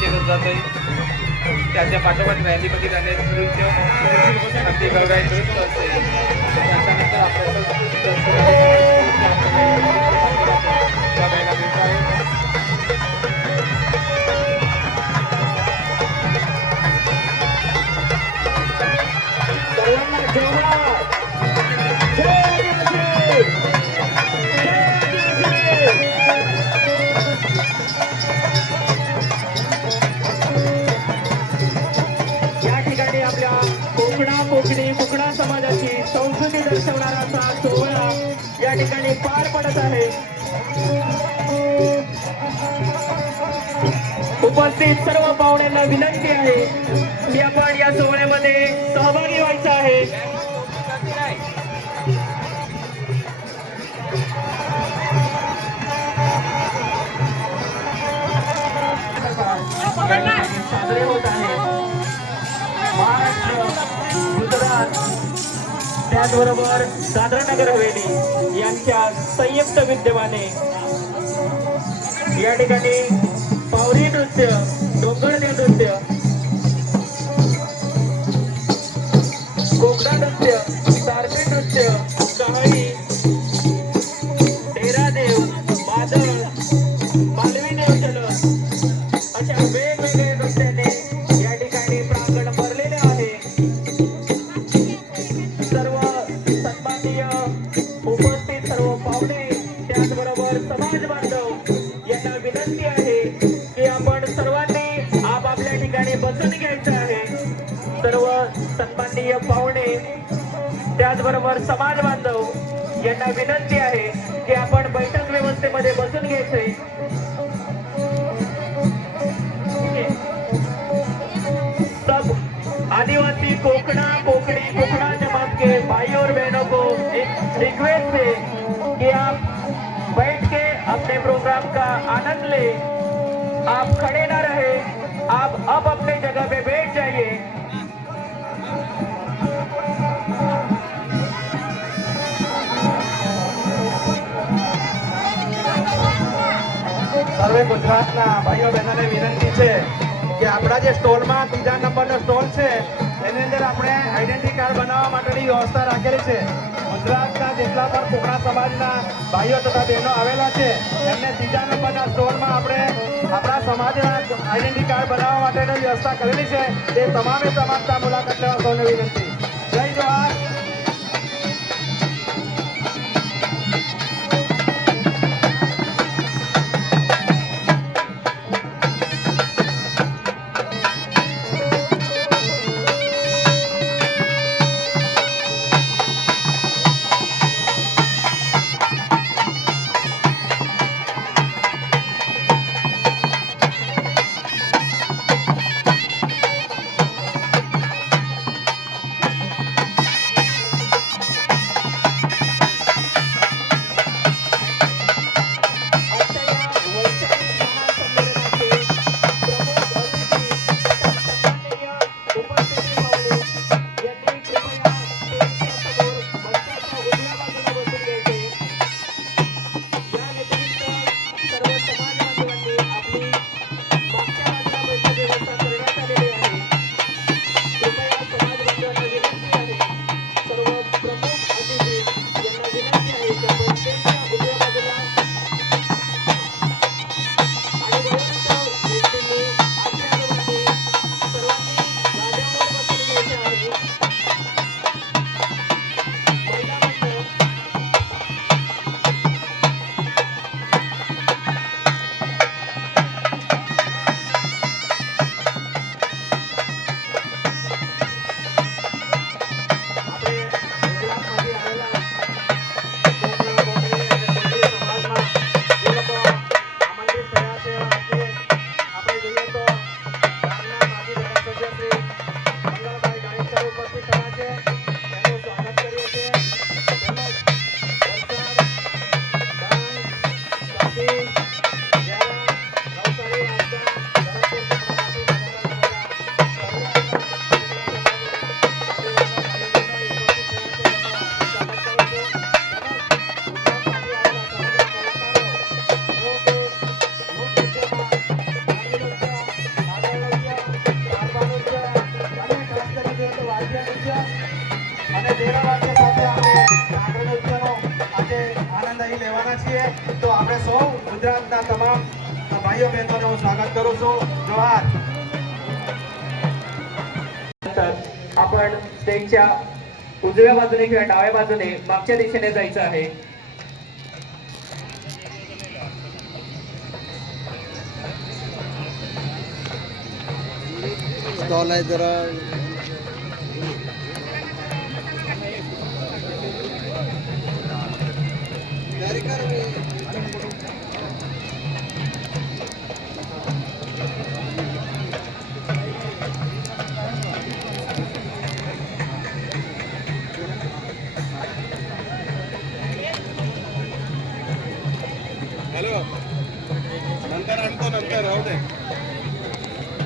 केलं जातंय. त्याच्या पाठोपाठ रॅलीमध्ये जाण्याचे नृत्य अगदी गवराई नृत्य असेल. त्याच्यानंतर आपल्याला बघायला मिळत आहे. कोकणा समाजाची संस्कृती दर्शवणारा असा सोहळा या ठिकाणी पार पडत आहे. उपस्थित सर्व पाहुण्यांना विनंती आहे की आपण या सोहळ्यामध्ये सहभागी व्हायचं आहे. साजरे होत आहे महाराष्ट्र, गुजरात, त्याचबरोबर दादरा नगर हवेली यांच्या संयुक्त विद्यमाने या ठिकाणी पावरी नृत्य, डोंगरदेव नृत्य, कोकणा नृत्य, सारपी नृत्य, कहाणी, डेरादेव, मादळ, मालवी देवचल अशा वेगवेगळ्या नृत्याने या ठिकाणी प्रांगण भरलेले आहे. सर्व सन्माननीय उपस्थित सर्व पाहुणे त्याचबरोबर समाज बांधव यांना विनंती आहे की आपण सर्वांनी आपापल्या ठिकाणी बसून घ्यायचं आहे. सर्व सन्माननीय पाहुणे त्याचबरोबर समाज बांधव यांना विनंती आहे की आपण बैठक व्यवस्थेमध्ये बसून घ्यायचंय. सब आदिवासी कोकणा कोकणी कोकणा जमात के भाई और बहनों को एक रिक्वेस्ट है कि आप बैठ के अपने प्रोग्राम का आनंद ले. आप खड़े ना रहे, आप अब अपने जगह पे बैठ जाइए. સર્વે ગુજરાતના ભાઈઓ બહેનોને વિનંતી છે કે આપણા જે સ્ટોલમાં ત્રીજા નંબરનો સ્ટોલ છે એની અંદર આપણે આઈડેન્ટિટી કાર્ડ બનાવવા માટેની વ્યવસ્થા રાખેલી છે. ગુજરાતના જેટલા પણ કોકણા સમાજના ભાઈઓ તથા બહેનો આવેલા છે એમને ત્રીજા નંબરના સ્ટોલમાં આપણે આપણા સમાજના આઈડેન્ટિટી કાર્ડ બનાવવા માટેની વ્યવસ્થા કરેલી છે. તે તમામે તમામના મુલાકાત લેવા સૌને વિનંતી. જય જોહાર. તો આપણે સૌ ગુજરાતના તમામ ભાઈઓ બહેનોને હું સ્વાગત કરું છું. જોહાર. तर आपण स्टेजच्या उजव्या बाजूने किंवा डाव्या बाजूने मागच्या दिशेने जायचं आहे. स्टॉल आहे जरा हॅलो नंतर आणतो नंतर राहू दे